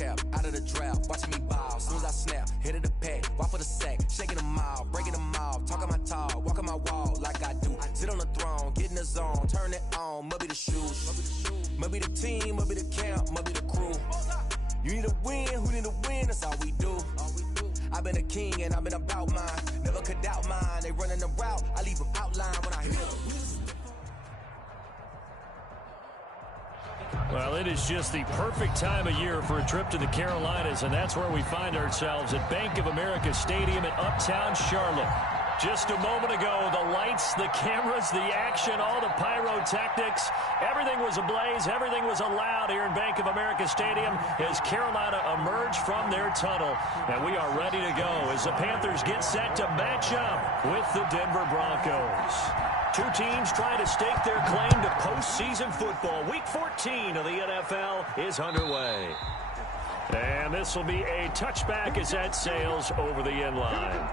cap, out of the drought, watching me ball. Soon as I snap, hit of the pack, walk for the sack, shaking them all, breaking them all, talking my talk, walking my wall like I do. Sit on the throne, get in the zone, turn it on, must be the shoes, must be the team, must be the camp, must be the crew. You need a win, who need a win, that's all we do. I've been a king and I've been about mine, never could doubt mine. They running the route, I leave them outline when I hit them. Well, it is just the perfect time of year for a trip to the Carolinas, and that's where we find ourselves at Bank of America Stadium in Uptown Charlotte. Just a moment ago, the lights, the cameras, the action, all the pyrotechnics, everything was ablaze, everything was allowed here in Bank of America Stadium as Carolina emerged from their tunnel. And we are ready to go as the Panthers get set to match up with the Denver Broncos. Two teams trying to stake their claim to postseason football. Week 14 of the NFL is underway. And this will be a touchback as that sails over the end line.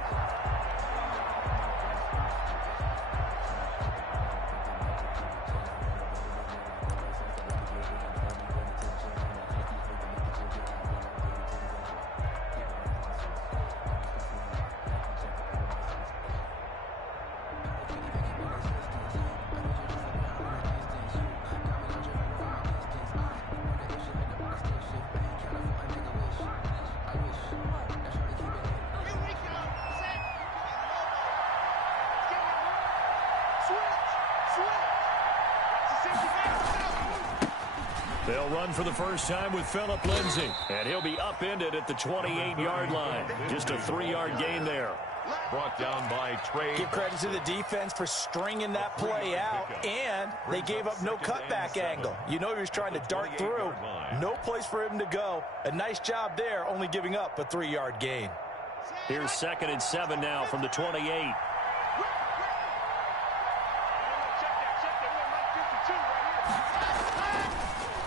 They'll run for the first time with Phillip Lindsay, and he'll be upended at the 28-yard line. Just a 3-yard gain there. Brought down by Trey. Give credit to the defense for stringing that play out, and they gave up no cutback angle. You know he was trying to dart through. No place for him to go. A nice job there, only giving up a 3-yard gain. Here's 2nd and 7 now from the 28.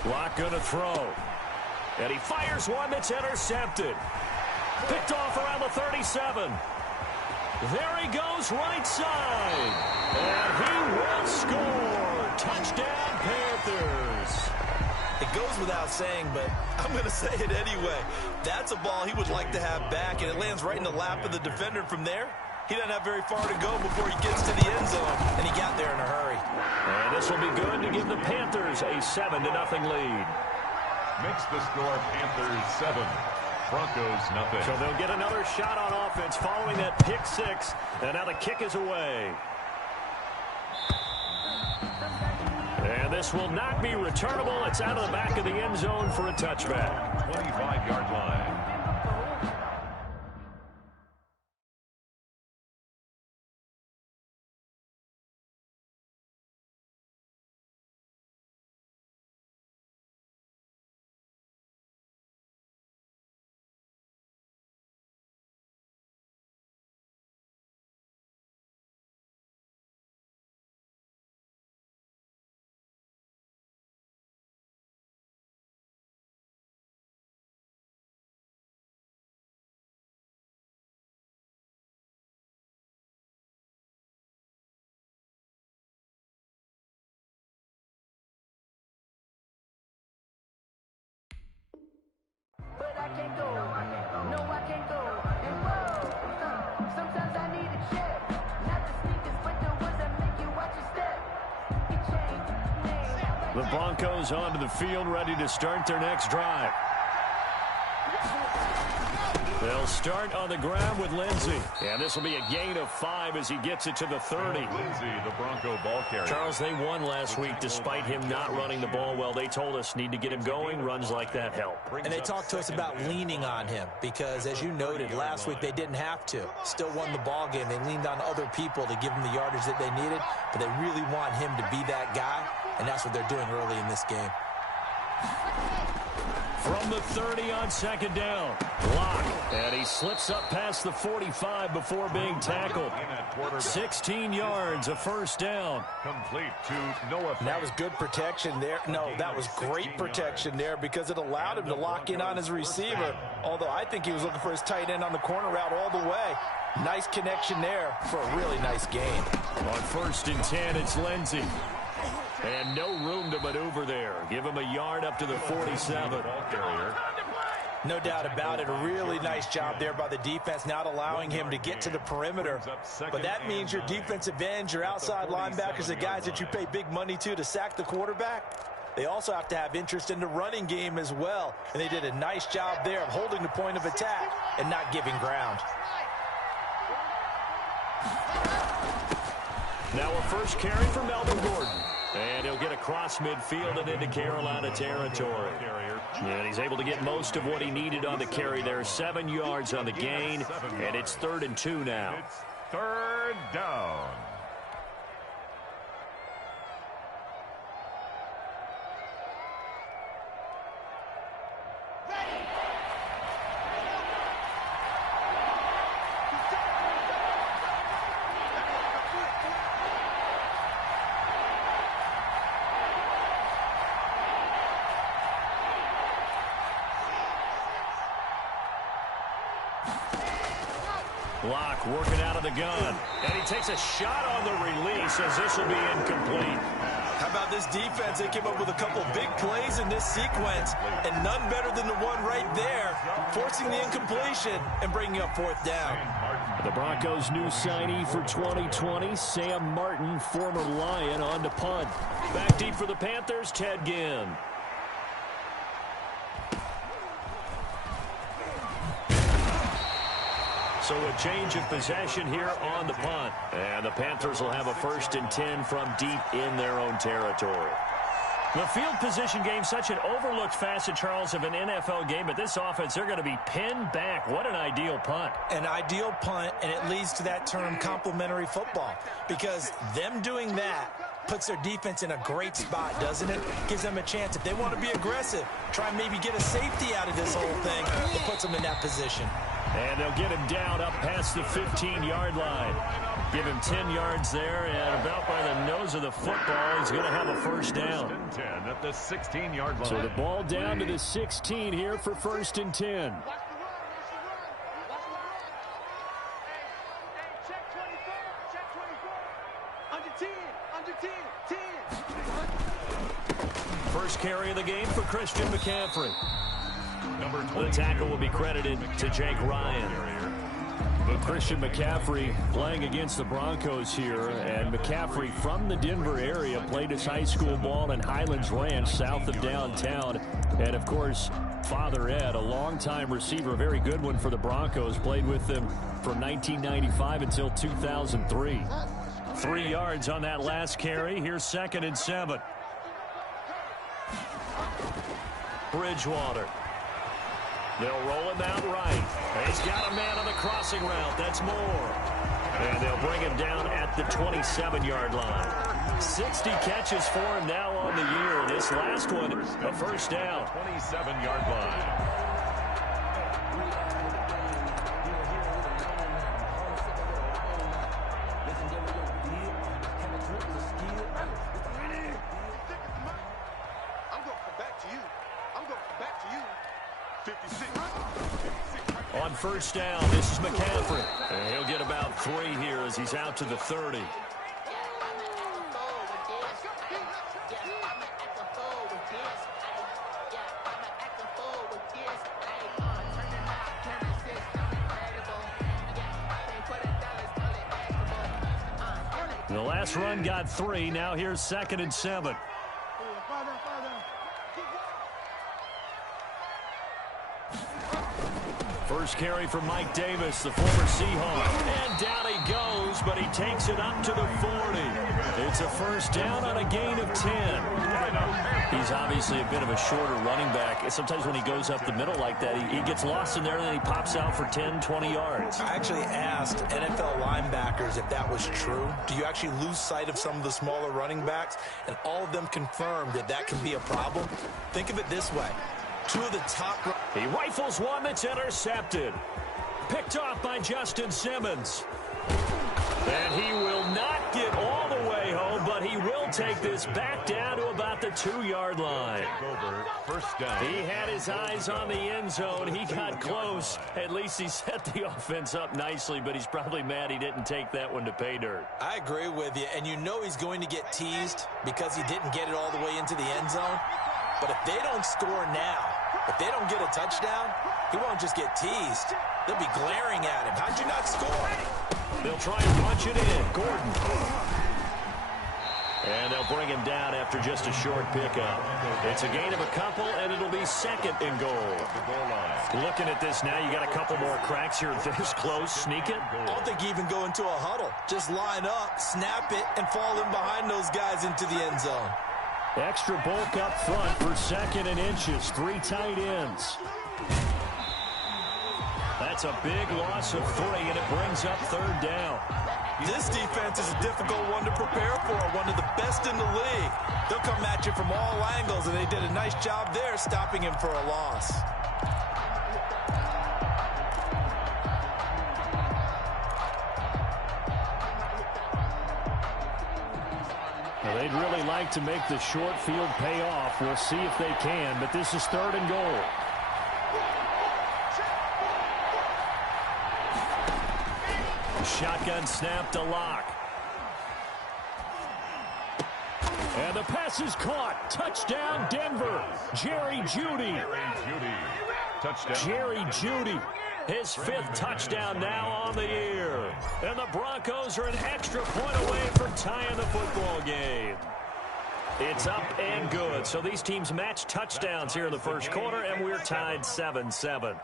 Lock going to throw. And he fires one that's intercepted. Picked off around the 37. There he goes right side. And he will score. Touchdown, Panthers. It goes without saying, but I'm going to say it anyway. That's a ball he would like to have back, and it lands right in the lap of the defender from there. He doesn't have very far to go before he gets to the end zone, and he got there in a hurry. And this will be good to give the Panthers a 7-0 lead. Makes the score Panthers 7, Broncos nothing. So they'll get another shot on offense following that pick six, and now the kick is away. And this will not be returnable. It's out of the back of the end zone for a touchback. 25-yard line. But I can't go, no I can't go, and whoa, sometimes I need a check, not the sneakers but the ones that make you watch your step, it changed. The Broncos onto the field ready to start their next drive. They'll start on the ground with Lindsay. And this will be a gain of 5 as he gets it to the 30. Lindsay, the Bronco ball carrier. Charles, they won last week despite him not running the ball well. They told us need to get him going. Runs like that help. And they talked to us about leaning on him because, as you noted, last week they didn't have to. Still won the ball game. They leaned on other people to give them the yardage that they needed, but they really want him to be that guy, and that's what they're doing early in this game. From the 30 on 2nd down. Lock. And he slips up past the 45 before being tackled. 16 yards, a first down. Complete to Noah. And that was good protection there. No, that was great protection there because it allowed him to lock in on his receiver. Although I think he was looking for his tight end on the corner route all the way. Nice connection there for a really nice gain. On 1st and 10, it's Lindsay. And no room to maneuver there. Give him a yard up to the 47. No doubt about it. A really nice job there by the defense, not allowing him to get to the perimeter. But that means your defensive ends, your outside linebackers, the guys that you pay big money to sack the quarterback, they also have to have interest in the running game as well. And they did a nice job there of holding the point of attack and not giving ground. Now a first carry for Melvin Gordon. And he'll get across midfield and into Carolina territory. And he's able to get most of what he needed on the carry there. 7 yards on the gain, and it's 3rd and 2 now. It's 3rd down. Block working out of the gun. And he takes a shot on the release as this will be incomplete. How about this defense? They came up with a couple big plays in this sequence, and none better than the one right there, forcing the incompletion and bringing up 4th down. The Broncos' new signee for 2020, Sam Martin, former Lion, on to punt. Back deep for the Panthers, Ted Ginn. So a change of possession here on the punt. And the Panthers will have a 1st and 10 from deep in their own territory. The field position game, such an overlooked facet, Charles, of an NFL game. But this offense, they're going to be pinned back. What an ideal punt. An ideal punt, and it leads to that term complementary football. Because them doing that puts their defense in a great spot, doesn't it? Gives them a chance. If they want to be aggressive, try and maybe get a safety out of this whole thing. It puts them in that position. And they'll get him down up past the 15-yard line. Give him 10 yards there, and about by the nose of the football, he's going to have a 1st down. 10 at the 16-yard line. So the ball down to the 16 here for 1st and 10. First carry of the game for Christian McCaffrey. The tackle will be credited to Jake Ryan. But Christian McCaffrey playing against the Broncos here, and McCaffrey from the Denver area played his high school ball in Highlands Ranch south of downtown. And, of course, Father Ed, a longtime receiver, a very good one for the Broncos, played with them from 1995 until 2003. 3 yards on that last carry. Here's 2nd and 7. Bridgewater. They'll roll him out right. He's got a man on the crossing route. That's Moore. And they'll bring him down at the 27-yard line. 60 catches for him now on the year. This last one, a 1st down. 27-yard line. On 1st down, this is McCaffrey. And he'll get about 3 here as he's out to the 30. The last run got 3. Now here's 2nd and 7. First carry for Mike Davis, the former Seahawk. And down he goes, but he takes it up to the 40. It's a 1st down on a gain of 10. He's obviously a bit of a shorter running back. Sometimes when he goes up the middle like that, he gets lost in there, and then he pops out for 10, 20 yards. I actually asked NFL linebackers if that was true. Do you actually lose sight of some of the smaller running backs? And all of them confirmed that that can be a problem. Think of it this way. 2 of the top... He rifles one that's intercepted. Picked off by Justin Simmons. And he will not get all the way home, but he will take this back down to about the 2-yard line. First down. He had his eyes on the end zone. He got close. At least he set the offense up nicely, but he's probably mad he didn't take that one to pay dirt. I agree with you, and you know he's going to get teased because he didn't get it all the way into the end zone. But if they don't score now, If they don't get a touchdown, he won't just get teased. They'll be glaring at him. How'd you not score? They'll try and punch it in. Gordon. And they'll bring him down after just a short pickup. It's a gain of a couple, and it'll be second and goal. Looking at this now, you got a couple more cracks here this close. Sneak it. I don't think you even go into a huddle. Just line up, snap it, and fall in behind those guys into the end zone. Extra bulk up front for second and inches. 3 tight ends. That's a big loss of 3, and it brings up third down. This defense is a difficult one to prepare for, one of the best in the league. They'll come at you from all angles, and they did a nice job there stopping him for a loss. Well, they'd really like to make the short field pay off. We'll see if they can, but this is third and goal. Shotgun snap to Locke. And the pass is caught. Touchdown, Denver. Jerry Jeudy. Touchdown. Jerry Jeudy. His 5th touchdown now on the year. And the Broncos are an extra point away from tying the football game. It's up and good. So these teams match touchdowns here in the first quarter, and we're tied 7-7.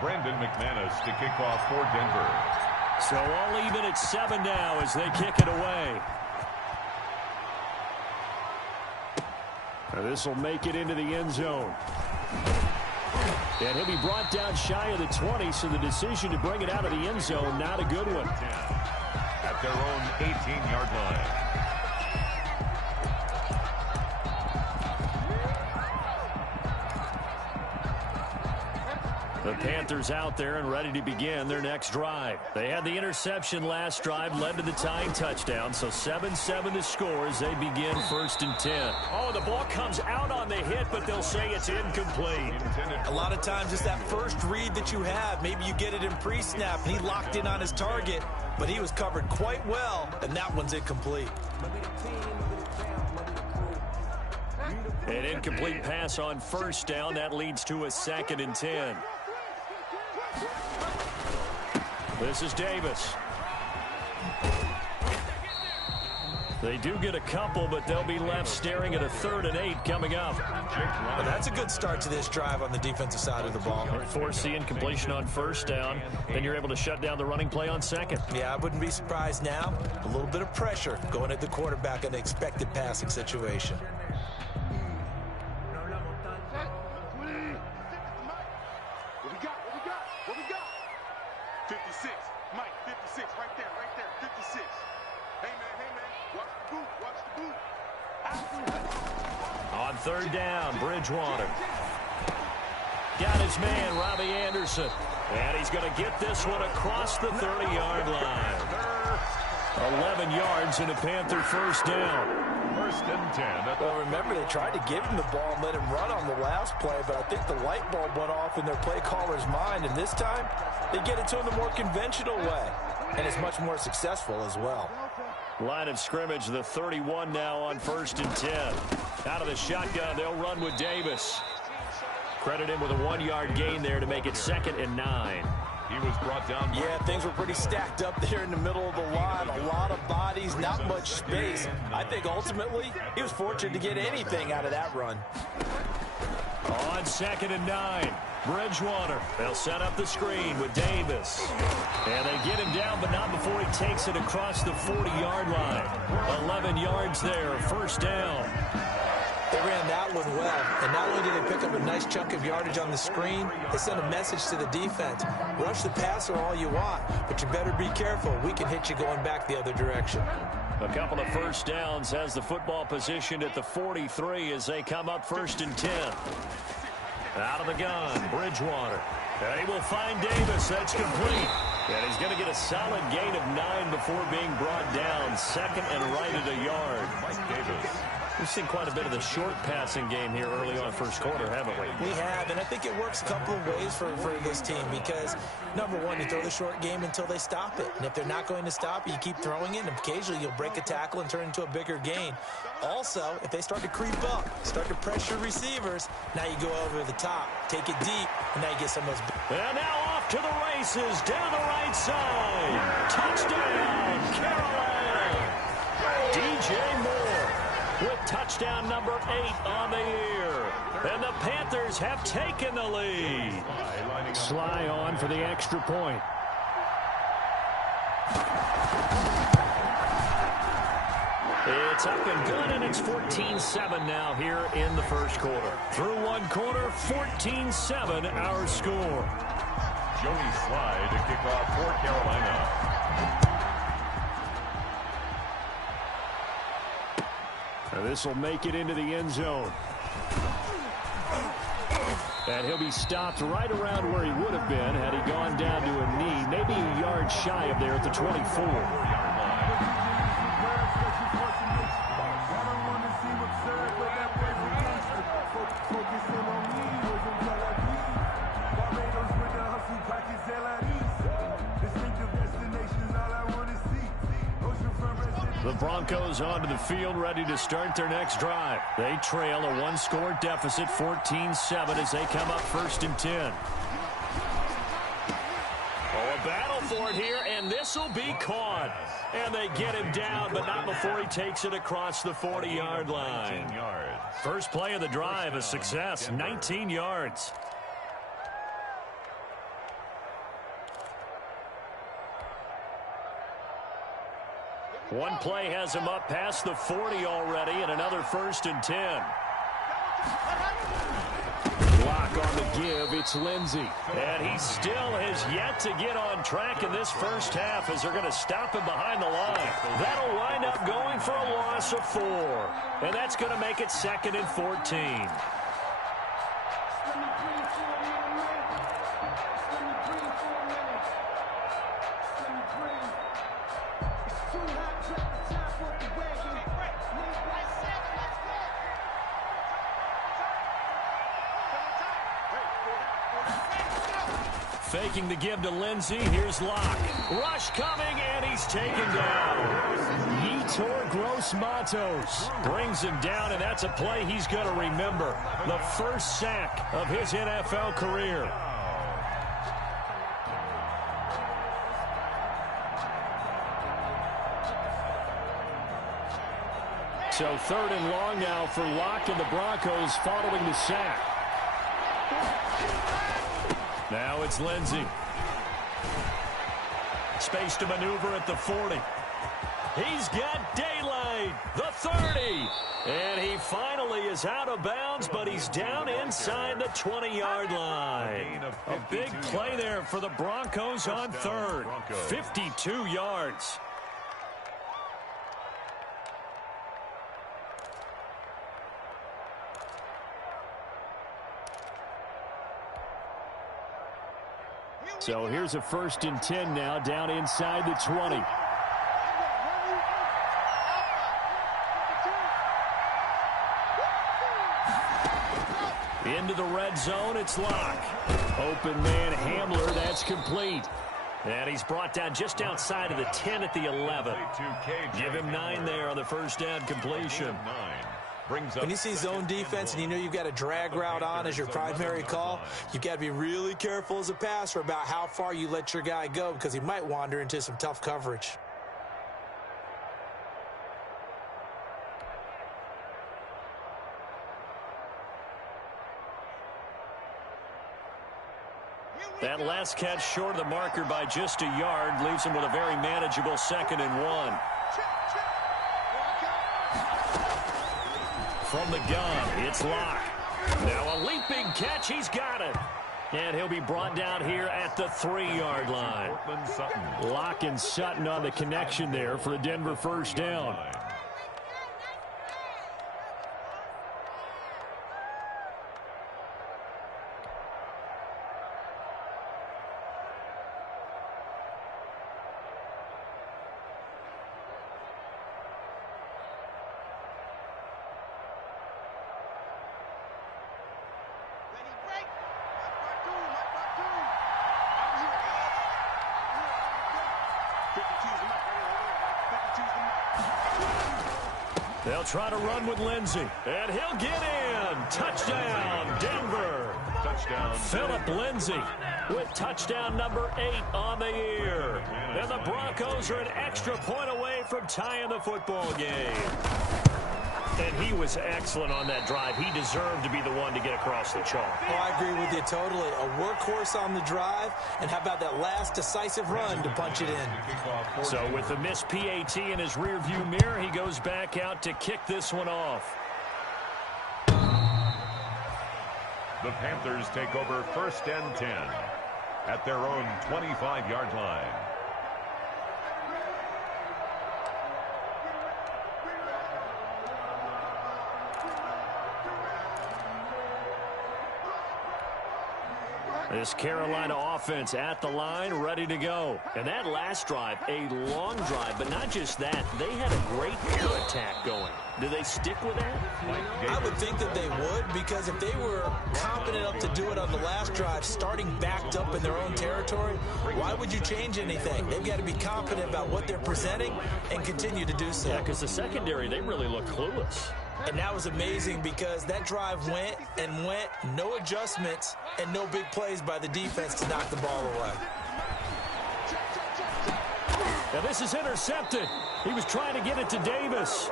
Brandon McManus to kick off for Denver. So all even at 7 now as they kick it away. This will make it into the end zone. And he'll be brought down shy of the 20, so the decision to bring it out of the end zone, not a good one. At their own 18-yard line. The Panthers out there and ready to begin their next drive. They had the interception last drive, led to the tying touchdown, so 7-7 the score as they begin 1st and 10. Oh, the ball comes out on the hit, but they'll say it's incomplete. A lot of times it's that first read that you have. Maybe you get it in pre-snap, and he locked in on his target, but he was covered quite well, and that one's incomplete. An incomplete pass on 1st down. That leads to a 2nd and 10. This is Davis. They do get a couple, but they'll be left staring at a 3rd and 8 coming up. Well, that's a good start to this drive on the defensive side of the ball. Force the incompletion on 1st down, then you're able to shut down the running play on 2nd. Yeah, I wouldn't be surprised now. A little bit of pressure going at the quarterback in the expected passing situation. What we got? 56. Mike, 56. Right there. 56. Hey, man. Watch the boot. On 3rd down, Bridgewater. Got his man, Robbie Anderson. And he's going to get this one across the 30-yard line. 11 yards and a Panther 1st down. 1st and 10. Well, remember, they tried to give him the ball and let him run on the last play, but I think the light bulb went off in their play caller's mind, and this time they get it to him the more conventional way, and it's much more successful as well. Line of scrimmage, the 31 now on 1st and 10. Out of the shotgun, they'll run with Davis. Credit him with a 1-yard gain there to make it 2nd and 9. He was brought down. Yeah, things were pretty stacked up there in the middle of the line. A lot of bodies, not much space. I think ultimately he was fortunate to get anything out of that run. On 2nd and 9, Bridgewater. They'll set up the screen with Davis. And they get him down, but not before he takes it across the 40-yard line. 11 yards there, 1st down. They ran that one well, and not only did they pick up a nice chunk of yardage on the screen, they sent a message to the defense. Rush the passer all you want, but you better be careful. We can hit you going back the other direction. A couple of 1st downs has the football positioned at the 43 as they come up 1st and 10. Out of the gun, Bridgewater. They will find Davis. That's complete. And he's going to get a solid gain of 9 before being brought down. 2nd and right at a yard. Mike Davis. We've seen quite a bit of the short passing game here early on first quarter, haven't we? We have, and I think it works a couple of ways for this team because, number one, you throw the short game until they stop it. And if they're not going to stop it, you keep throwing it, and occasionally you'll break a tackle and turn it into a bigger gain. Also, if they start to creep up, start to pressure receivers, now you go over the top, take it deep, and now you get some of those. And now off to the races, down the right side. Touchdown, Carolina. DJ Moore with touchdown number 8 on the year. And the Panthers have taken the lead. Sly on for the extra point. It's up and good, and it's 14-7 now here in the first quarter. Through one quarter, 14-7 our score. Joey Sly to kick off for Carolina. This will make it into the end zone. And he'll be stopped right around where he would have been had he gone down to a knee, maybe a yard shy of there at the 24. The Broncos onto the field, ready to start their next drive. They trail a one-score deficit, 14-7, as they come up 1st and 10. Oh, a battle for it here, and this will be caught. And they get him down, but not before he takes it across the 40-yard line. First play of the drive, a success, 19 yards. One play has him up past the 40 already, and another 1st and 10. Block on the give, it's Lindsey. And he still has yet to get on track in this first half as they're going to stop him behind the line. That'll wind up going for a loss of 4. And that's going to make it 2nd and 14. Faking the give to Lindsey. Here's Locke. Rush coming, and he's taken down. Yetur Gross-Matos brings him down, and that's a play he's going to remember. The first sack of his NFL career. So 3rd and long now for Locke and the Broncos following the sack. Now it's Lindsey. Space to maneuver at the 40. He's got daylight. The 30. And he finally is out of bounds, but he's down inside the 20-yard line. A big play there for the Broncos on 3rd. 52 yards. So here's a 1st and 10 now, down inside the 20. Into the red zone, it's Locke. Open man Hamler, that's complete. And he's brought down just outside of the 10 at the 11. Give him 9 there on the first down completion. When you see zone defense and you know you've got a drag route on as your primary call, you've got to be really careful as a passer about how far you let your guy go because he might wander into some tough coverage. That last catch short of the marker by just a yard leaves him with a very manageable 2nd and 1. From the gun, it's Locke. Now a leaping catch, he's got it. And he'll be brought down here at the 3-yard line. Locke and Sutton on the connection there for a Denver first down. They'll try to run with Lindsey, and he'll get in. Touchdown, Denver. Touchdown. Philip Lindsey with touchdown number 8 on the year. And the Broncos are an extra point away from tying the football game. And he was excellent on that drive. He deserved to be the one to get across the chalk. Oh, I agree with you totally. A workhorse on the drive, and how about that last decisive run to punch it in? So with the missed PAT in his rearview mirror, he goes back out to kick this one off. The Panthers take over 1st and 10 at their own 25-yard line. This Carolina offense at the line, ready to go. And that last drive, a long drive, but not just that. They had a great air attack going. Do they stick with that? I would think that they would, because if they were confident enough to do it on the last drive, starting backed up in their own territory, why would you change anything? They've got to be confident about what they're presenting and continue to do so. Yeah, because the secondary, they really look clueless. And that was amazing because that drive went and went, no adjustments, and no big plays by the defense to knock the ball away. Now this is intercepted. He was trying to get it to Davis.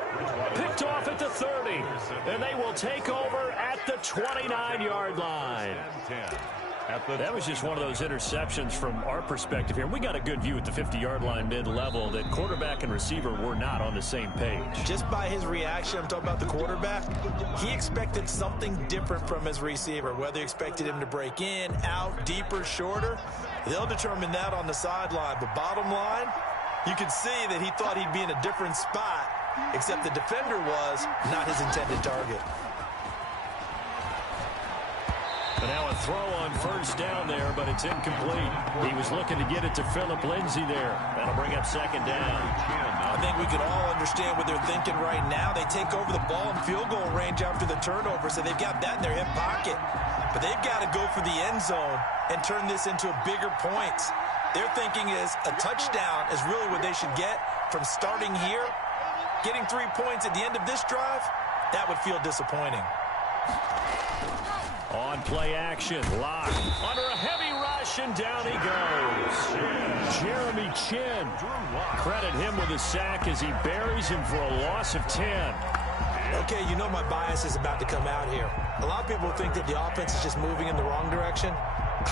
Picked off at the 30. And they will take over at the 29-yard line. That was just one of those interceptions from our perspective here. We got a good view at the 50-yard line mid-level that quarterback and receiver were not on the same page. Just by his reaction, I'm talking about the quarterback, he expected something different from his receiver. Whether he expected him to break in, out, deeper, shorter, they'll determine that on the sideline. But bottom line, you can see that he thought he'd be in a different spot, except the defender was not his intended target. But now a throw on first down there, but it's incomplete. He was looking to get it to Philip Lindsey there. That'll bring up 2nd down. I think we can all understand what they're thinking right now. They take over the ball in field goal range after the turnover, so they've got that in their hip pocket. But they've got to go for the end zone and turn this into bigger points. Their thinking is a touchdown is really what they should get from starting here. Getting 3 points at the end of this drive, that would feel disappointing. On play action, Locke under a heavy rush, and down he goes. Jeremy Chin. Credit him with a sack as he buries him for a loss of 10. Okay, you know my bias is about to come out here. A lot of people think that the offense is just moving in the wrong direction.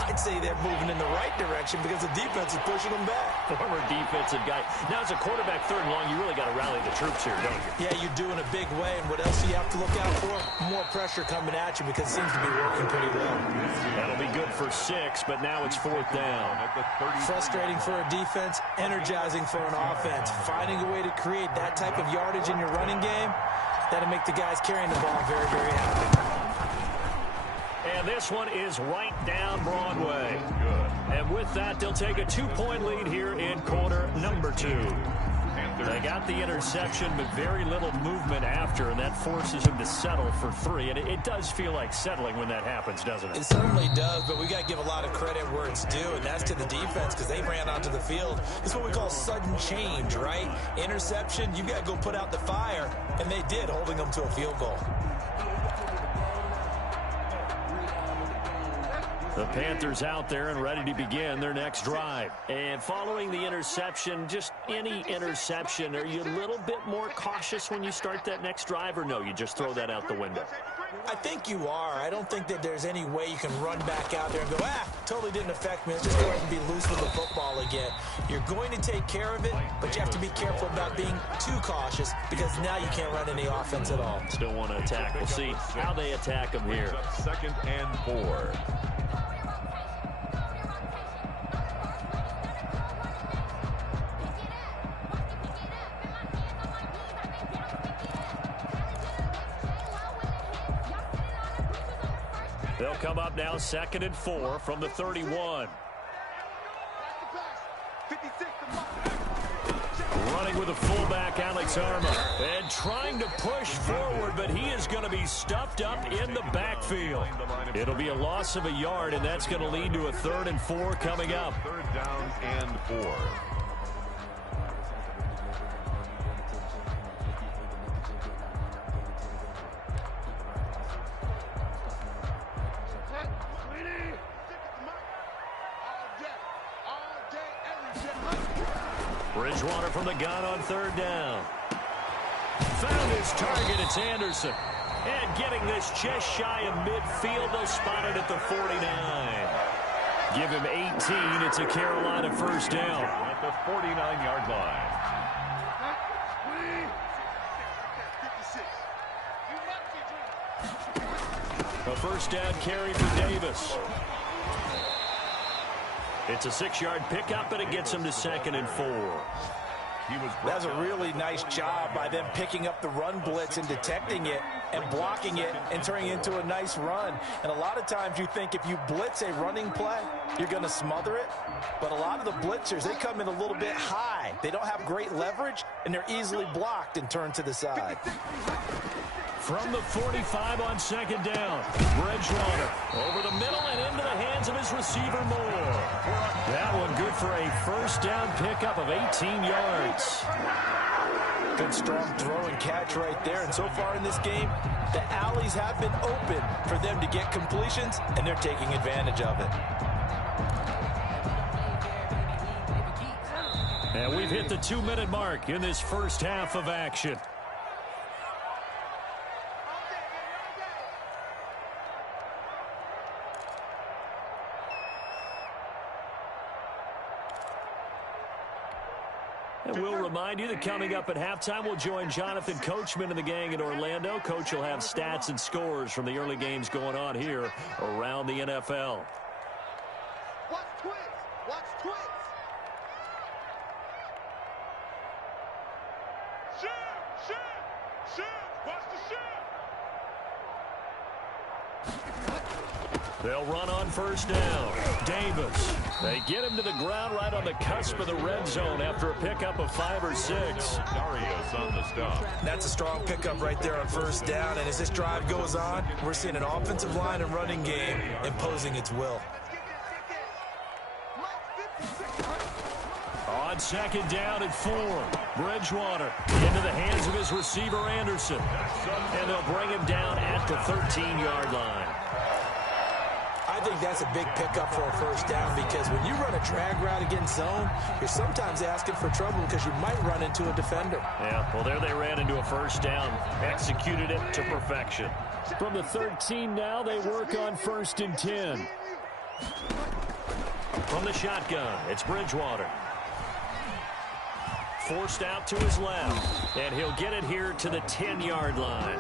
I'd say they're moving in the right direction because the defense is pushing them back. Former defensive guy. Now, as a quarterback 3rd and long, you really got to rally the troops here, don't you? Yeah, you do in a big way. And what else do you have to look out for? More pressure coming at you because it seems to be working pretty well. That'll be good for 6, but now it's 4th down. Frustrating for a defense, energizing for an offense. Finding a way to create that type of yardage in your running game, that'll make the guys carrying the ball very, very happy. And this one is right down Broadway. And with that, they'll take a 2-point lead here in quarter number 2. They got the interception, but very little movement after, and that forces them to settle for 3. And it does feel like settling when that happens, doesn't it? It certainly does, but we got to give a lot of credit where it's due, and that's to the defense because they ran onto the field. It's what we call sudden change, right? Interception, you got to go put out the fire, and they did, holding them to a field goal. The Panthers out there and ready to begin their next drive. And following the interception, just any interception, are you a little bit more cautious when you start that next drive, or no, you just throw that out the window? I think you are. I don't think that there's any way you can run back out there and go, totally didn't affect me. Let's just go ahead and be loose with the football again. You're going to take care of it, but you have to be careful about being too cautious because now you can't run any offense at all. Still want to attack. We'll see how they attack them here. 2nd and 4. They'll come up now 2nd and 4 from the 31. Running with a fullback, Alex Arma. And trying to push forward, but he is going to be stuffed up in the backfield. It'll be a loss of a yard, and that's going to lead to a 3rd and 4 coming up. 3rd down and 4. Bridgewater from the gun on third down. Found his target. It's Anderson. And getting this just shy of midfield. They'll spot it at the 49. Give him 18. It's a Carolina first down. At the 49-yard line. A first down carry for Davis. It's a 6-yard pickup, and it gets him to 2nd and 4. That's a really nice job by them picking up the run blitz and detecting it and blocking it and turning it into a nice run. And a lot of times you think if you blitz a running play, you're going to smother it. But a lot of the blitzers, they come in a little bit high. They don't have great leverage, and they're easily blocked and turned to the side. From the 45 on 2nd down, Bridgewater over the middle and into the hands of his receiver Moore. That one good for a first down pickup of 18 yards. Good strong throw and catch right there. And so far in this game, the alleys have been open for them to get completions, and they're taking advantage of it. And we've hit the 2-minute mark in this first half of action. And we'll remind you that coming up at halftime, we'll join Jonathan Coachman and the gang in Orlando. Coach will have stats and scores from the early games going on here around the NFL. Watch twins. Watch twins. Watch the They'll run on first down. Davis. They get him to the ground right on the cusp of the red zone after a pickup of 5 or 6. Darius on the stop. That's a strong pickup right there on first down. And as this drive goes on, we're seeing an offensive line and running game imposing its will. On 2nd down and 4. Bridgewater into the hands of his receiver Anderson. And they'll bring him down at the 13-yard line. I think that's a big pickup for a first down because when you run a drag route against zone, you're sometimes asking for trouble because you might run into a defender. Yeah, well, there they ran into a first down. Executed it to perfection. From the 13 now, they work on 1st and 10. From the shotgun, it's Bridgewater. Forced out to his left, and he'll get it here to the 10-yard line.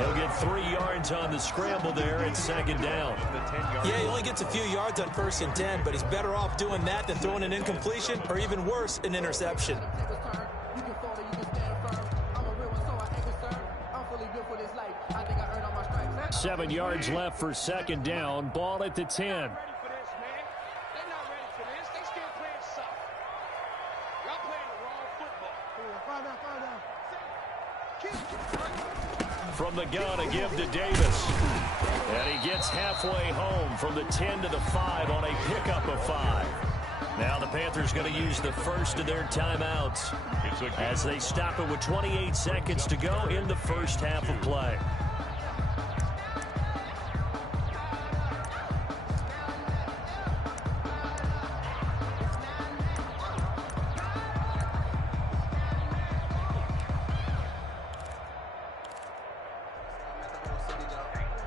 He'll get 3 yards on the scramble there at 2nd down. Yeah, he only gets a few yards on 1st and 10, but he's better off doing that than throwing an incompletion or even worse, an interception. 7 yards left for 2nd down. Ball at the 10. From the gun, a give to Davis. And he gets halfway home from the 10 to the 5 on a pickup of 5. Now the Panthers going to use the first of their timeouts as they stop it with 28 seconds to go in the first half of play.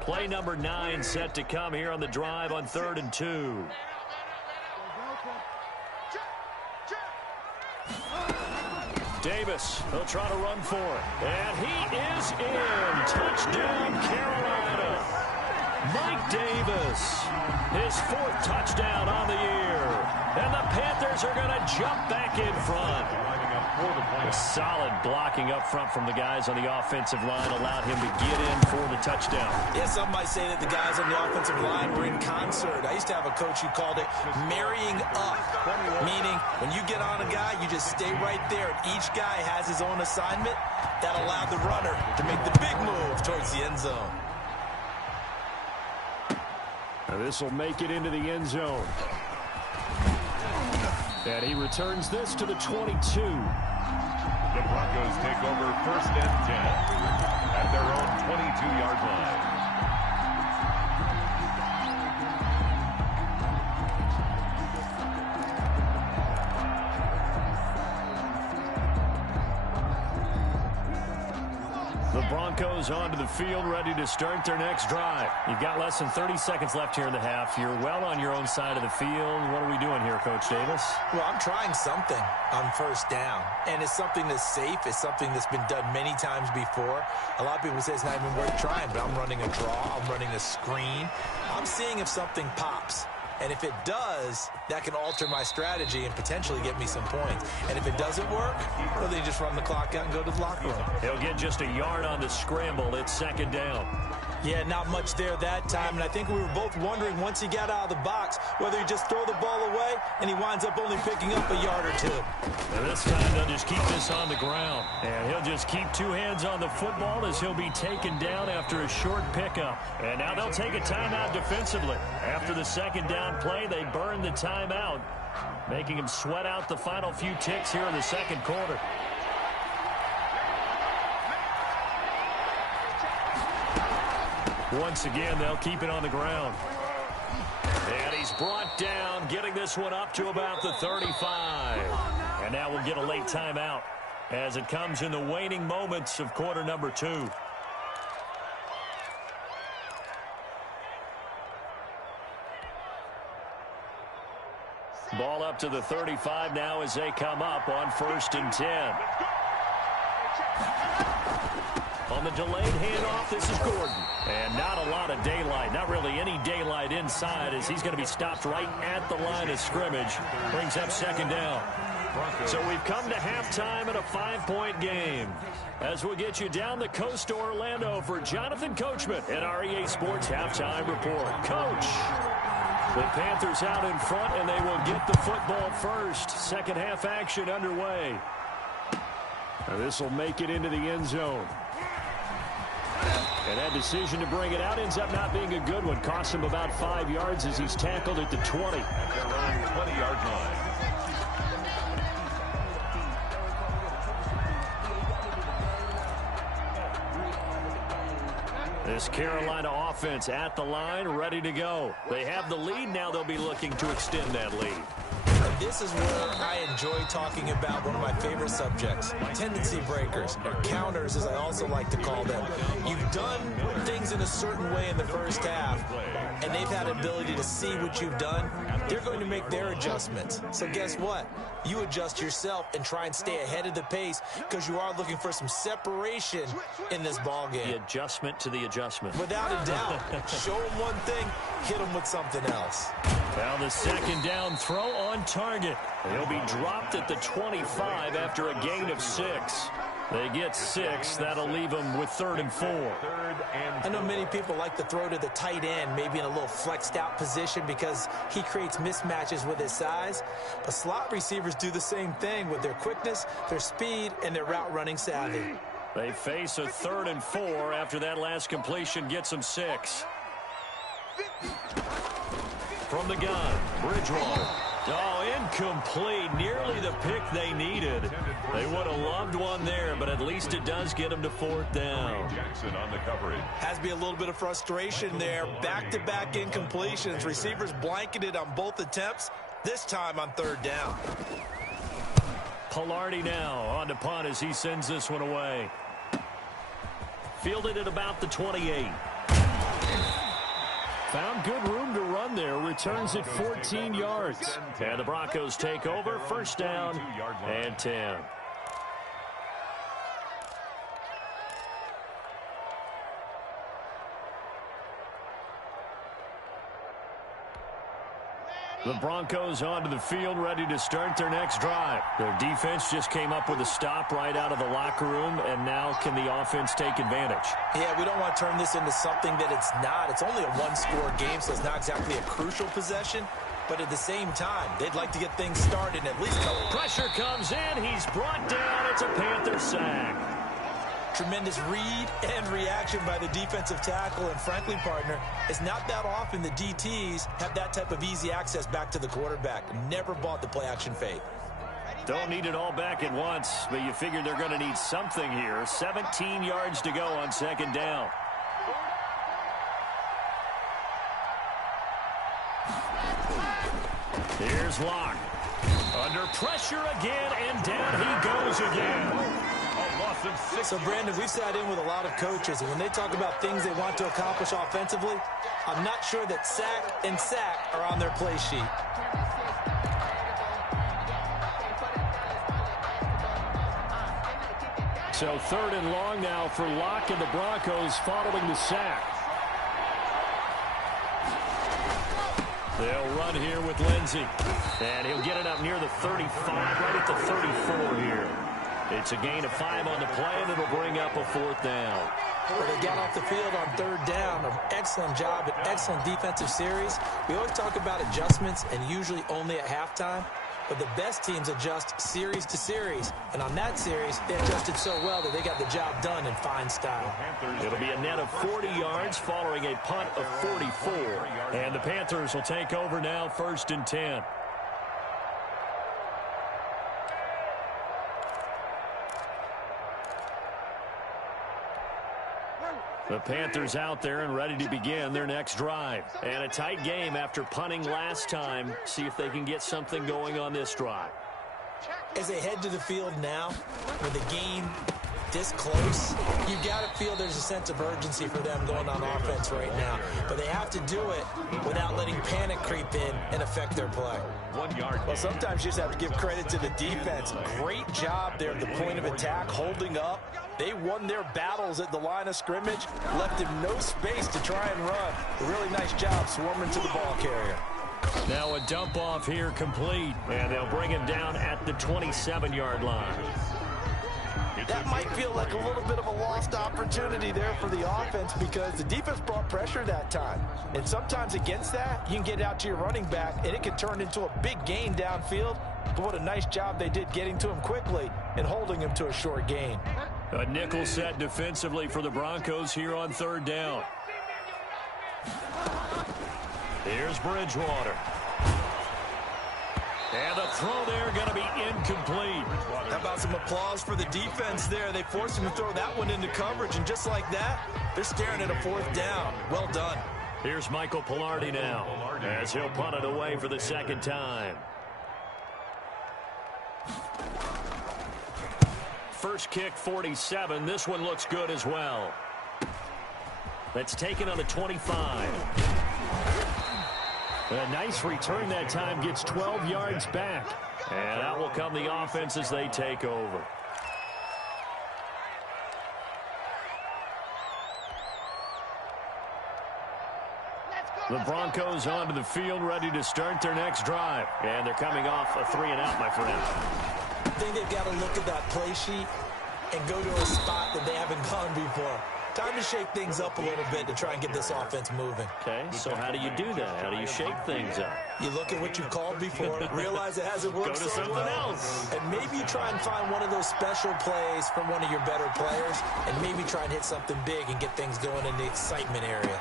Play number 9 set to come here on the drive on 3rd and 2. Davis, he'll try to run for it. And he is in. Touchdown, Carolina. Mike Davis, his 4th touchdown on the year. And the Panthers are going to jump back in front. A solid blocking up front from the guys on the offensive line allowed him to get in for the touchdown. Yeah, some might say that the guys on the offensive line were in concert. I used to have a coach who called it marrying up, meaning when you get on a guy, you just stay right there. Each guy has his own assignment. That allowed the runner to make the big move towards the end zone. Now this will make it into the end zone. And he returns this to the 22. The Broncos take over 1st and 10 at their own 22-yard line. Broncos onto the field, ready to start their next drive. You've got less than 30 seconds left here in the half. You're well on your own side of the field. What are we doing here, Coach Davis? Well, I'm trying something on first down, and it's something that's safe. It's something that's been done many times before. A lot of people say it's not even worth trying, but I'm running a draw. I'm running a screen. I'm seeing if something pops. And if it does, that can alter my strategy and potentially get me some points. And if it doesn't work, well, then you just run the clock out and go to the locker room. He'll get just a yard on the scramble. It's second down. Yeah, not much there that time. And I think we were both wondering once he got out of the box whether he just throw the ball away and he winds up only picking up a yard or two. And this time they'll just keep this on the ground. And he'll just keep two hands on the football as he'll be taken down after a short pickup. And now they'll take a timeout defensively. After the second down play, they burn the timeout, making him sweat out the final few ticks here in the second quarter. Once again, they'll keep it on the ground. And he's brought down, getting this one up to about the 35. And now we'll get a late timeout as it comes in the waning moments of quarter number 2. Ball up to the 35 now as they come up on 1st and 10. On the delayed handoff, this is Gordon. And not a lot of daylight, not really any daylight inside as he's going to be stopped right at the line of scrimmage. Brings up second down. So we've come to halftime in a 5-point game. As we'll get you down the coast to Orlando for Jonathan Coachman at our EA Sports Halftime Report. Coach, the Panthers out in front, and they will get the football first. Second half action underway. Now this will make it into the end zone. And that decision to bring it out ends up not being a good one. Costs him about 5 yards as he's tackled at the 20. At their own 20-yard line. This Carolina offense at the line, ready to go. They have the lead. Now they'll be looking to extend that lead. This is where I enjoy talking about one of my favorite subjects, tendency breakers, or counters as I also like to call them. You've done things in a certain way in the first half, and they've had an ability to see what you've done. They're going to make their adjustments. So guess what? You adjust yourself and try and stay ahead of the pace because you are looking for some separation in this ball game. The adjustment to the adjustment. Without a doubt. Show them one thing, hit them with something else. Now the second down throw on target. He'll be dropped at the 25 after a gain of 6. They get 6. That'll leave them with 3rd and 4. I know many people like to throw to the tight end, maybe in a little flexed out position because he creates mismatches with his size. But slot receivers do the same thing with their quickness, their speed, and their route running savvy. They face a 3rd and 4 after that last completion gets them 6. From the gun, Bridgewater. Oh, incomplete. Nearly the pick they needed. They would have loved one there, but at least it does get them to 4th down. Jackson on the coverage. Has to be a little bit of frustration there. Back-to-back incompletions. Receivers blanketed on both attempts, this time on 3rd down. Pilardi now on to punt as he sends this one away. Fielded at about the 28. Found good room to run there. Returns at 14 yards. And the Broncos take over. 1st down and 10. The Broncos onto the field, ready to start their next drive. Their defense just came up with a stop right out of the locker room, and now can the offense take advantage? Yeah, we don't want to turn this into something that it's not. It's only a one-score game, so it's not exactly a crucial possession. But at the same time, they'd like to get things started and at least pressure comes in. He's brought down. It's a Panther sack. Tremendous read and reaction by the defensive tackle. And frankly, partner, it's not that often the DTs have that type of easy access back to the quarterback. Never bought the play-action fake. Don't need it all back at once, but you figure they're going to need something here. 17 yards to go on 2nd down. Here's Locke. Under pressure again, and down he goes again. loss of 6. So, Brandon, we've sat in with a lot of coaches, and when they talk about things they want to accomplish offensively, I'm not sure that sack and sack are on their play sheet. So 3rd and long now for Locke and the Broncos following the sack. They'll run here with Lindsey. And he'll get it up near the 35, right at the 34 here. It's a gain of 5 on the play, and it'll bring up a 4th down. Well, they got off the field on 3rd down. An excellent job, an excellent defensive series. We always talk about adjustments, and usually only at halftime. But the best teams adjust series to series. And on that series, they adjusted so well that they got the job done in fine style. It'll be a net of 40 yards following a punt of 44. And the Panthers will take over now, 1st and 10. The Panthers out there and ready to begin their next drive. And a tight game after punting last time. See if they can get something going on this drive. As they head to the field now, with the game this close, you got to feel there's a sense of urgency for them going on offense right now. But they have to do it without letting panic creep in and affect their play. 1 yard. Well, sometimes you just have to give credit to the defense. Great job there at the point of attack, holding up. They won their battles at the line of scrimmage, left him no space to try and run. A really nice job swarming to the ball carrier. Now a dump off here complete, and they'll bring him down at the 27-yard line. That might feel like a little bit of a lost opportunity there for the offense because the defense brought pressure that time. And sometimes against that, you can get out to your running back, and it can turn into a big gain downfield. But what a nice job they did getting to him quickly and holding him to a short gain. A nickel set defensively for the Broncos here on 3rd down. Here's Bridgewater. And the throw there going to be incomplete. How about some applause for the defense there? They forced him to throw that one into coverage, and just like that, they're staring at a 4th down. Well done. Here's Michael Pilardi now as he'll punt it away for the 2nd time. First kick, 47. This one looks good as well. That's taken on the 25. A nice return that time, gets 12 yards back. And out will come the offense as they take over. The Broncos onto the field, ready to start their next drive. And they're coming off a 3-and-out, my friend. I think they've got to look at that play sheet and go to a spot that they haven't gone before. Time to shake things up a little bit to try and get this offense moving. Okay, so how do you do that? How do you shake things up? You look at what you called before, realize it hasn't worked Go to something else. and maybe you try and find one of those special plays from one of your better players, and maybe try and hit something big and get things going in the excitement area.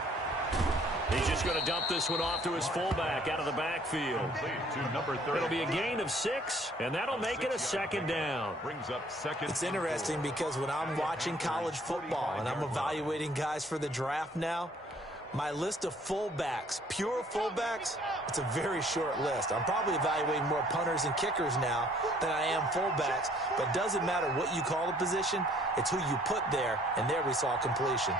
He's just going to dump this one off to his fullback out of the backfield. It'll be a gain of 6, and that'll make it a 2nd down. Brings up 2nd. It's interesting because when I'm watching college football and I'm evaluating guys for the draft now, my list of fullbacks, pure fullbacks, it's a very short list. I'm probably evaluating more punters and kickers now than I am fullbacks, but it doesn't matter what you call the position, it's who you put there, and there we saw completion.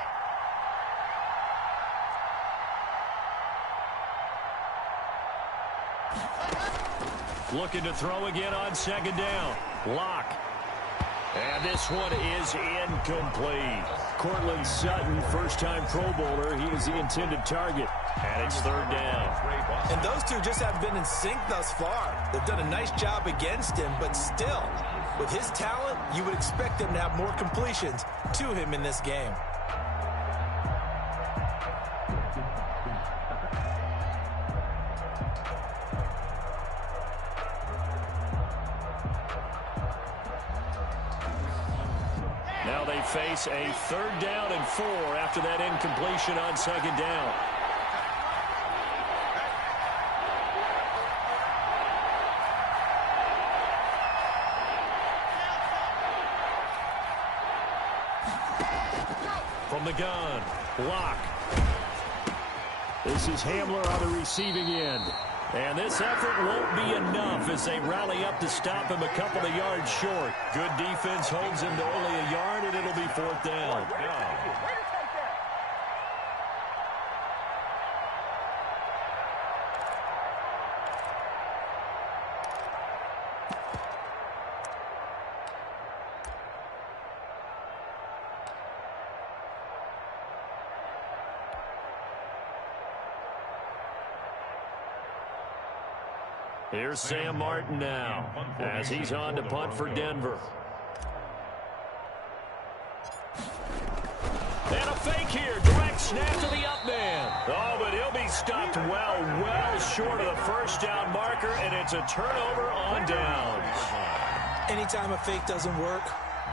Looking to throw again on 2nd down. Locke. And this one is incomplete. Cortland Sutton, first-time Pro Bowler. He is the intended target. And it's 3rd down. And those two just haven't been in sync thus far. They've done a nice job against him, but still, with his talent, you would expect him to have more completions to him in this game. Now they face a 3rd down and 4 after that incompletion on 2nd down. From the gun, Locke. This is Hamler on the receiving end. And this effort won't be enough as they rally up to stop him a couple of yards short. Good defense holds him to only a yard, and it'll be 4th down. Here's Sam Martin now as he's on to punt for Denver. And a fake here. Direct snap to the up man. Oh, but he'll be stopped well short of the first down marker, and it's a turnover on downs. Anytime a fake doesn't work,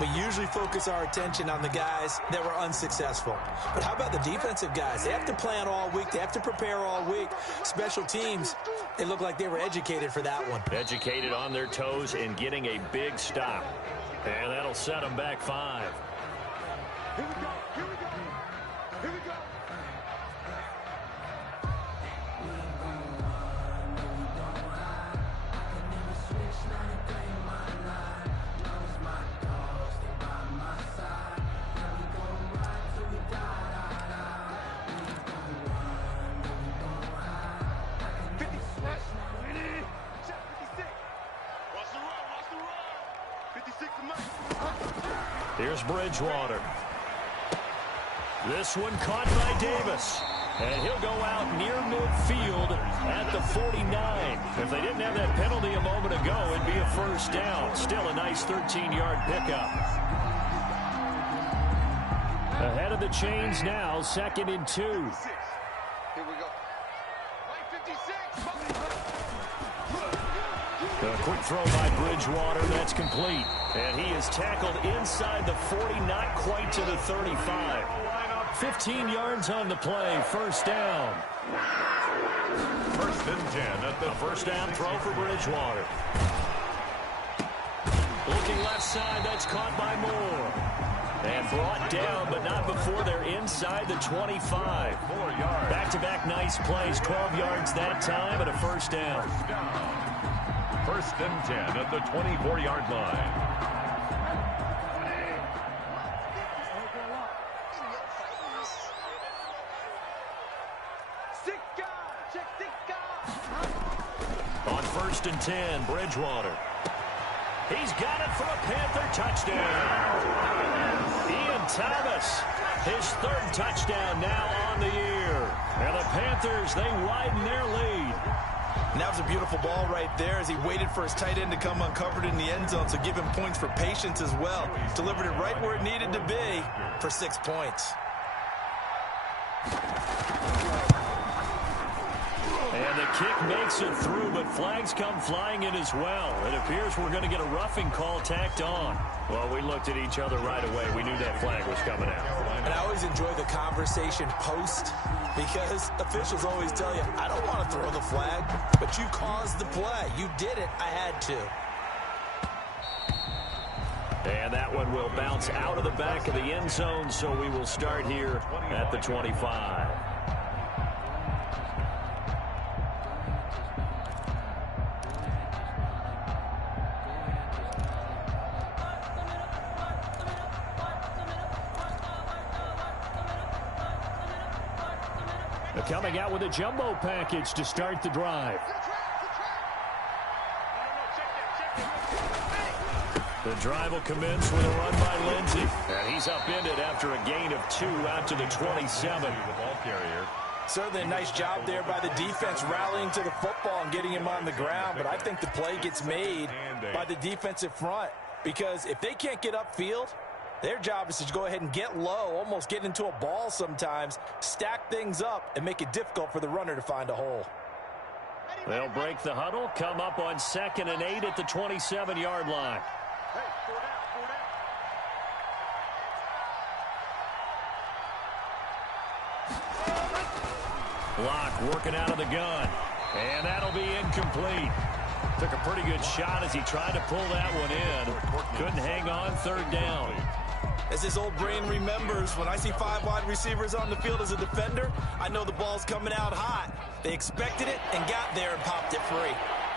we usually focus our attention on the guys that were unsuccessful. But how about the defensive guys? They have to plan all week. They have to prepare all week. Special teams, they look like they were educated for that one. Educated on their toes and getting a big stop. And that'll set them back 5. Here we go. Here we go. Here we go. Here's Bridgewater. This one caught by Davis. And he'll go out near midfield at the 49. If they didn't have that penalty a moment ago, it'd be a first down. Still a nice 13-yard pickup. Ahead of the chains now, 2nd and 2. Here we go. 56. A quick throw by Bridgewater. That's complete. And he is tackled inside the 40, not quite to the 35. 15 yards on the play. First down. 1st and 10 at the first down throw for Bridgewater. Looking left side. That's caught by Moore. And brought down, but not before they're inside the 25. 4 yards. Back-to-back nice plays. 12 yards that time and a first down. 1st and 10 at the 24-yard line. On 1st and 10, Bridgewater. He's got it for a Panther touchdown. Ian Thomas, his 3rd touchdown now on the year. And the Panthers, they widen their lead. And that was a beautiful ball right there as he waited for his tight end to come uncovered in the end zone, so give him points for patience as well. Delivered it right where it needed to be for 6 points. And the kick makes it through, but flags come flying in as well. It appears we're going to get a roughing call tacked on. Well, we looked at each other right away. We knew that flag was coming out. And I always enjoy the conversation post because officials always tell you, I don't want to throw the flag, but you caused the play. You did it. I had to. And that one will bounce out of the back of the end zone, so we will start here at the 25. Coming out with a jumbo package to start the drive. The drive will commence with a run by Lindsey. And he's upended after a gain of 2 out to the 27. The ball carrier. Certainly a nice job there by the defense rallying to the football and getting him on the ground. But I think the play gets made by the defensive front. Because if they can't get upfield, their job is to go ahead and get low, almost get into a ball sometimes, stack things up, and make it difficult for the runner to find a hole. They'll break the huddle, come up on 2nd and 8 at the 27-yard line. Locke working out of the gun, and that'll be incomplete. Took a pretty good shot as he tried to pull that one in. Couldn't hang on, 3rd down. As his old brain remembers, when I see 5 wide receivers on the field as a defender, I know the ball's coming out hot. They expected it and got there and popped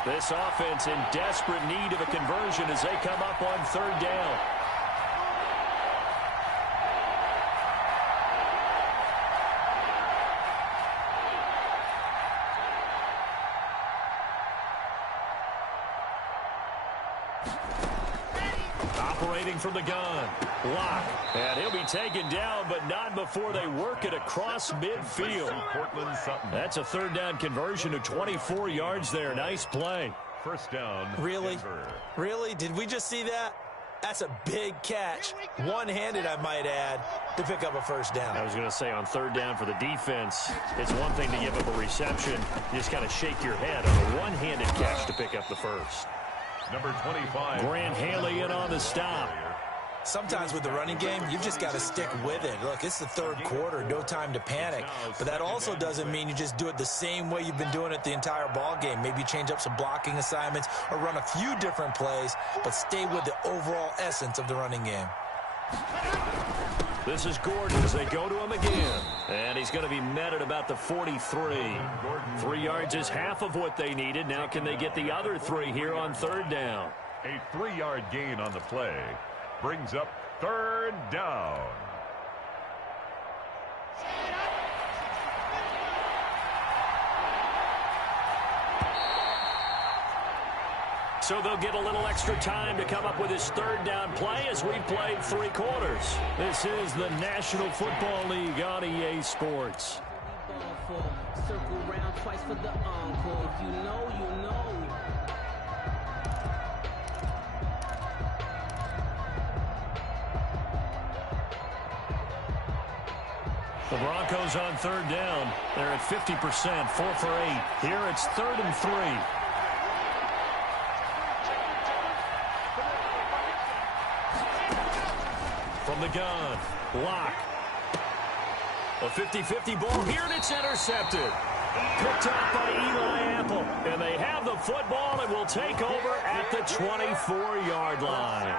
This offense in desperate need of a conversion as they come up on third down. Operating from the gun. Lock. And he'll be taken down, but not before they work it across midfield. That's a third down conversion of 24 yards there. Nice play. First down. Really? Denver. Really? Did we just see that? That's a big catch. One-handed, I might add, to pick up a first down. I was going to say on third down for the defense, it's one thing to give up a reception. You just kind of shake your head on a one-handed catch to pick up the first. Number 25. Grant Haley in on the stop. Sometimes with the running game, you've just got to stick with it. Look, it's the third quarter, no time to panic. But that also doesn't mean you just do it the same way you've been doing it the entire ball game. Maybe change up some blocking assignments or run a few different plays, but stay with the overall essence of the running game. This is Gordon as they go to him again. And he's going to be met at about the 43. 3 yards is half of what they needed. Now can they get the other 3 here on third down? A 3-yard gain on the play brings up third down. So they'll get a little extra time to come up with his third down play as we've played 3 quarters. This is the National Football League on EA Sports. Circle round twice for the encore. If you know, you know. The Broncos on third down. They're at 50%, 4 for 8. Here it's 3rd and 3. From the gun, Lock. A 50-50 ball here, and it's intercepted. Picked up by Eli Apple. And they have the football and will take over at the 24-yard line.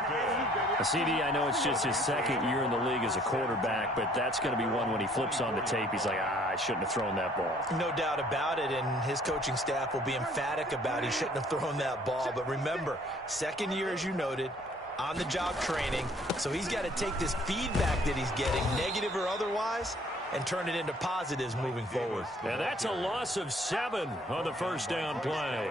CD, I know it's just his second year in the league as a quarterback, but that's going to be one when he flips on the tape. He's like, I shouldn't have thrown that ball. No doubt about it, and his coaching staff will be emphatic about he shouldn't have thrown that ball. But remember, second year, as you noted, on-the-job training, so he's got to take this feedback that he's getting, negative or otherwise, and turn it into positives moving forward. And that's a loss of 7 on the first down play.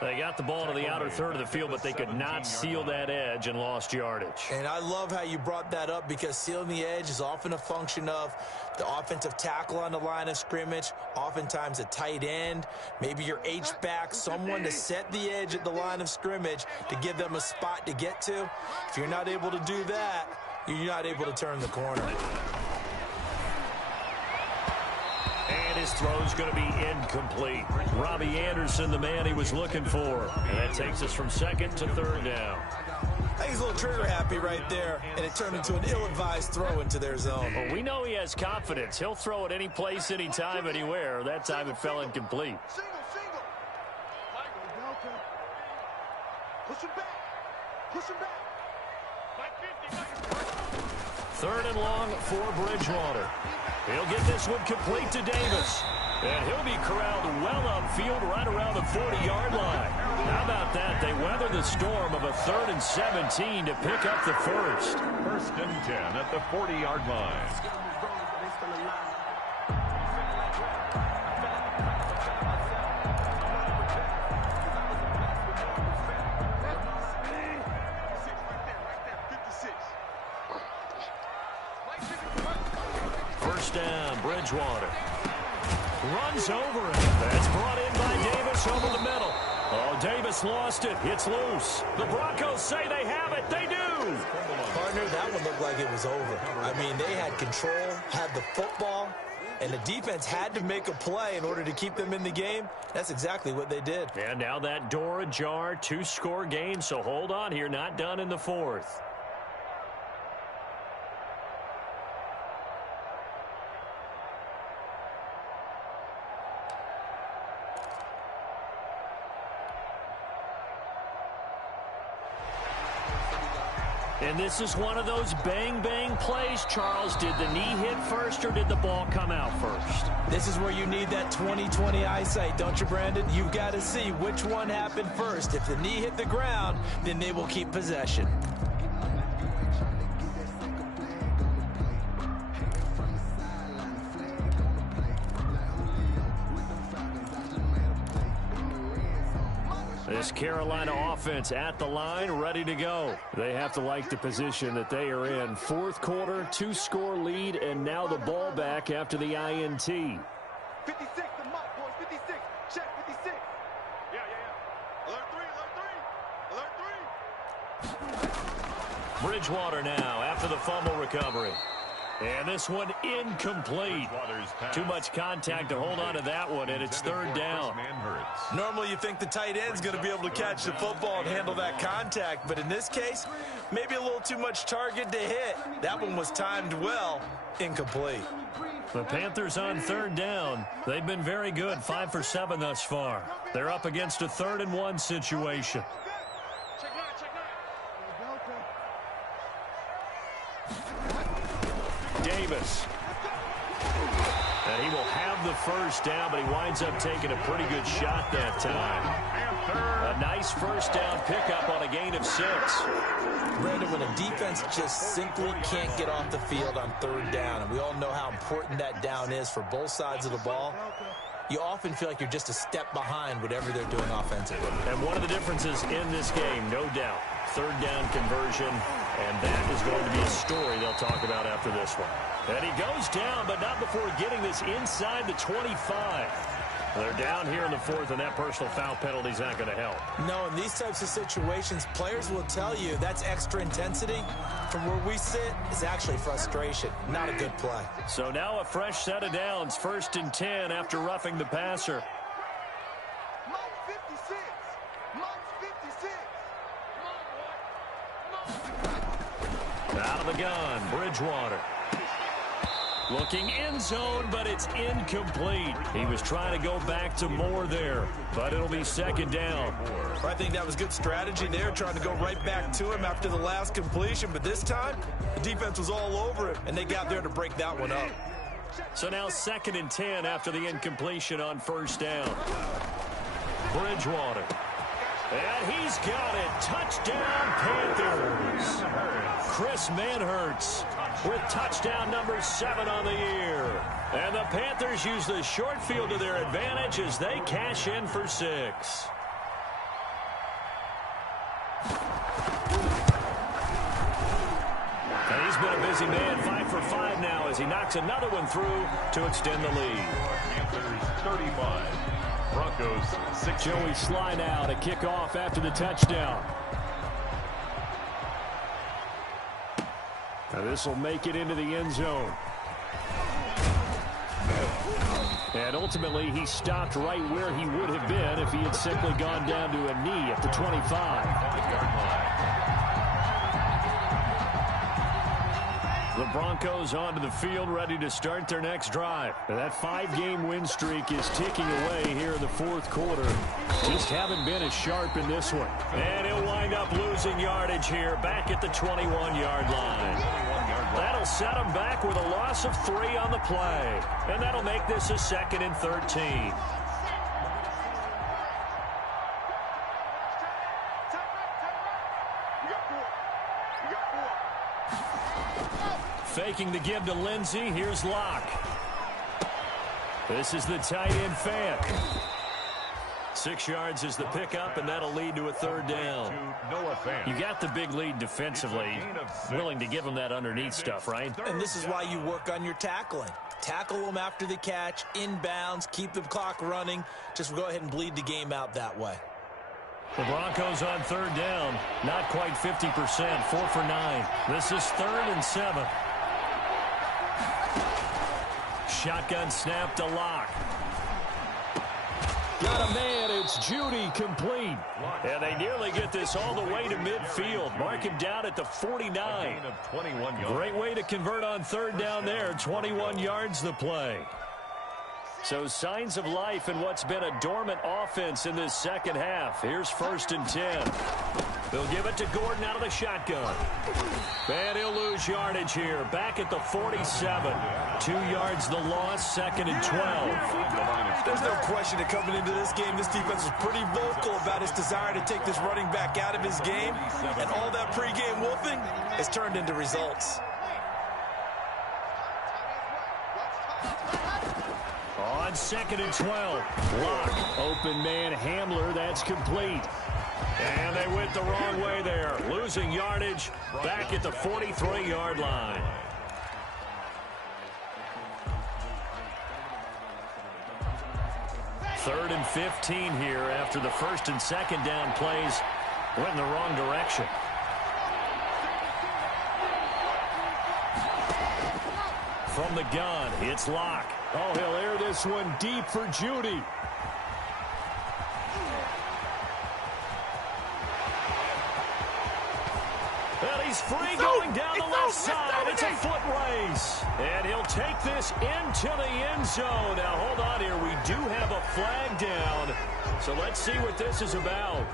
They got the ball to the outer third of the field, but they could not seal that edge and lost yardage. And I love how you brought that up, because sealing the edge is often a function of the offensive tackle on the line of scrimmage, oftentimes a tight end, maybe your H-back, someone to set the edge at the line of scrimmage to give them a spot to get to. If you're not able to do that, you're not able to turn the corner. And his throw's going to be incomplete. Robbie Anderson, the man he was looking for. And that takes us from second to third down. I think he's a little trigger happy right there, and it turned into an ill-advised throw into their zone. Well, we know he has confidence. He'll throw it any place, anytime, anywhere. That time it fell incomplete. Single. Push him back. 3rd and long for Bridgewater. He'll get this one complete to Davis. And he'll be corralled well upfield right around the 40-yard line. How about that? They weather the storm of a 3rd and 17 to pick up the first. 1st and 10 at the 40-yard line. First down, Bridgewater. Runs over it. That's brought in by Davis over the middle. Oh, Davis lost it. It's loose. The Broncos say they have it. They do. Partner, that one looked like it was over. I mean, they had control, had the football, and the defense had to make a play in order to keep them in the game. That's exactly what they did. And now that door ajar, 2-score game, so hold on here. Not done in the 4th. And this is one of those bang-bang plays, Charles. Did the knee hit first or did the ball come out first? This is where you need that 20/20 eyesight, don't you, Brandon? You've got to see which one happened first. If the knee hit the ground, then they will keep possession. This Carolina offense at the line, ready to go. They have to like the position that they are in. Fourth quarter, 2-score lead, and now the ball back after the INT. 56, the mark, boys. 56. Check 56. Yeah. Alert 3. Bridgewater now after the fumble recovery. And this one incomplete. Too much contact to hold on to that one, and it's third down. Normally you think the tight end's going to be able to catch the football and handle that contact, but in this case, maybe a little too much target to hit. That one was timed well. Incomplete. The Panthers on third down. They've been very good, 5 for 7 thus far. They're up against a 3rd-and-1 situation. Davis. And he will have the first down, but he winds up taking a pretty good shot that time. A nice first down pickup on a gain of 6. Brandon, when a defense just simply can't get off the field on third down, and we all know how important that down is for both sides of the ball, you often feel like you're just a step behind whatever they're doing offensively. And one of the differences in this game, no doubt, third down conversion, and that is going to be a story they'll talk about after this one. And he goes down, but not before getting this inside the 25. They're down here in the 4th, and that personal foul penalty is not going to help. No, in these types of situations, players will tell you that's extra intensity. From where we sit, it's actually frustration. Not a good play. So now a fresh set of downs, 1st and 10 after roughing the passer. Mike 56. Out of the gun, Bridgewater. Looking in zone, but it's incomplete. He was trying to go back to Moore there, but it'll be 2nd down. I think that was good strategy there, trying to go right back to him after the last completion. But this time, the defense was all over him, and they got there to break that one up. So now 2nd and 10 after the incompletion on 1st down. Bridgewater. And he's got it. Touchdown, Panthers. Chris Manhertz with touchdown number 7 on the year. And the Panthers use the short field to their advantage as they cash in for 6. And he's been a busy man, 5 for 5 now as he knocks another one through to extend the lead. Panthers 35. Broncos 6. Joey Sly now to kick off after the touchdown. Now this will make it into the end zone. And ultimately he stopped right where he would have been if he had simply gone down to a knee at the 25. The Broncos onto the field, ready to start their next drive. And that 5-game win streak is ticking away here in the 4th quarter. Just haven't been as sharp in this one. And he'll wind up losing yardage here, back at the 21-yard line. That'll set him back with a loss of 3 on the play. And that'll make this a 2nd and 13. Faking the give to Lindsey. Here's Locke. This is the tight end fan. 6 yards is the pickup, and that'll lead to a 3rd down. You got the big lead defensively. Willing to give him that underneath stuff, right? And this is why you work on your tackling. Tackle them after the catch, inbounds, keep the clock running. Just go ahead and bleed the game out that way. The Broncos on 3rd down. Not quite 50%. 4 for 9. This is 3rd and 7. Shotgun snap to Locke. Got a man. It's Judy complete. And they nearly get this all the way to midfield. Mark him down at the 49. Great way to convert on 3rd down there. 21 yards the play. So signs of life in what's been a dormant offense in this second half. Here's 1st and 10. They'll give it to Gordon out of the shotgun. And he'll lose yardage here. Back at the 47. 2 yards the loss, 2nd and 12. There's no question that coming into this game, this defense was pretty vocal about its desire to take this running back out of his game. And all that pregame wolfing has turned into results. On 2nd and 12. Lock. Open man Hamler. That's complete. And they went the wrong way there. Losing yardage back at the 43-yard line. Third and 15 here after the 1st and 2nd down plays went in the wrong direction. From the gun, it's Locke. Oh, he'll air this one deep for Judy. Well, he's free going down the left side. It's a foot race. And he'll take this into the end zone. Now, hold on here. We do have a flag down. So let's see what this is about.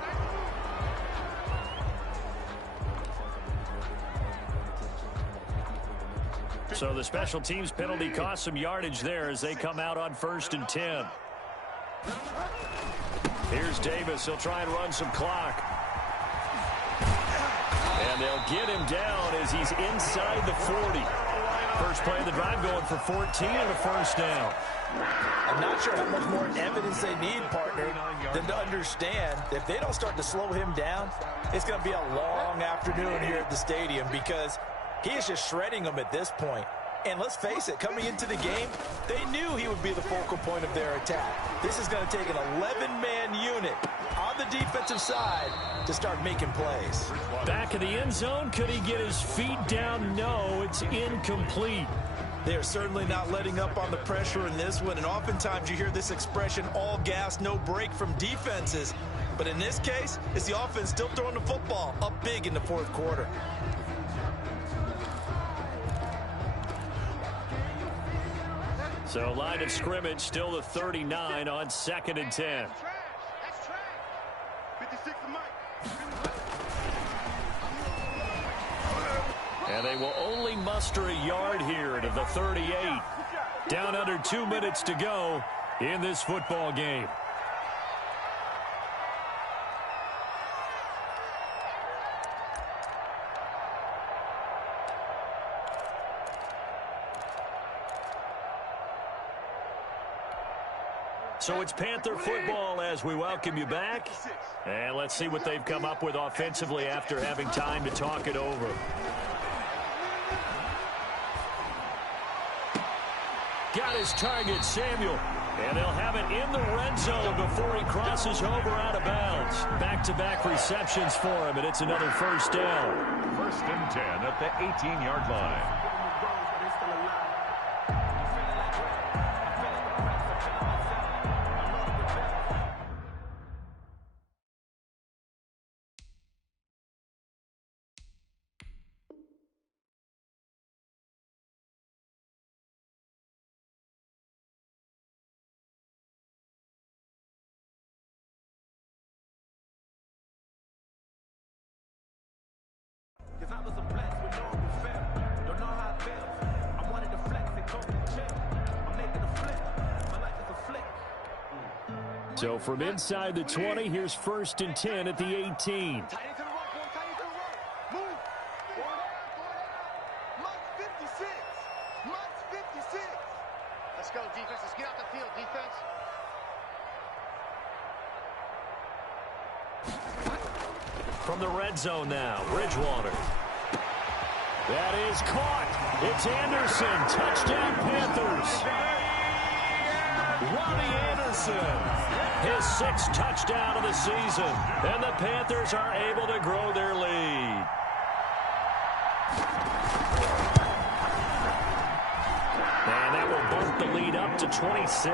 So the special teams penalty cost some yardage there as they come out on 1st and 10. Here's Davis. He'll try and run some clock. And they'll get him down as he's inside the 40. First play of the drive going for 14 and a 1st down. I'm not sure how much more evidence they need, partner, than to understand that if they don't start to slow him down, it's going to be a long afternoon here at the stadium because he is just shredding them at this point. And let's face it, coming into the game, they knew he would be the focal point of their attack. This is going to take an 11-man unit on the defensive side to start making plays. Back in the end zone, could he get his feet down? No, it's incomplete. They're certainly not letting up on the pressure in this one, and oftentimes you hear this expression, all gas, no break from defenses. But in this case, it's the offense still throwing the football up big in the 4th quarter. So line of scrimmage still the 39 on 2nd and 10. That's trash. 56 to Mike. And they will only muster a yard here to the 38. Down under 2 minutes to go in this football game. So it's Panther football as we welcome you back. And let's see what they've come up with offensively after having time to talk it over. Got his target, Samuel. And they'll have it in the red zone before he crosses over out of bounds. Back-to-back receptions for him, and it's another 1st down. 1st and 10 at the 18-yard line. So from inside the 20, here's 1st and 10 at the 18. Tight into the right, boy. Tight into the right. Move. Mike 56. Mike 56. Let's go, defense. Let's get out the field, defense. From the red zone now, Bridgewater. That is caught. It's Anderson. Touchdown, Panthers. Ronnie Anderson. His 6th touchdown of the season. And the Panthers are able to grow their lead. And that will bump the lead up to 26.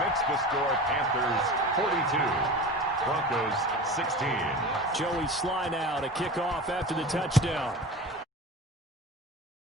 Makes the score Panthers 42. Broncos 16. Joey Sly now to kick off after the touchdown.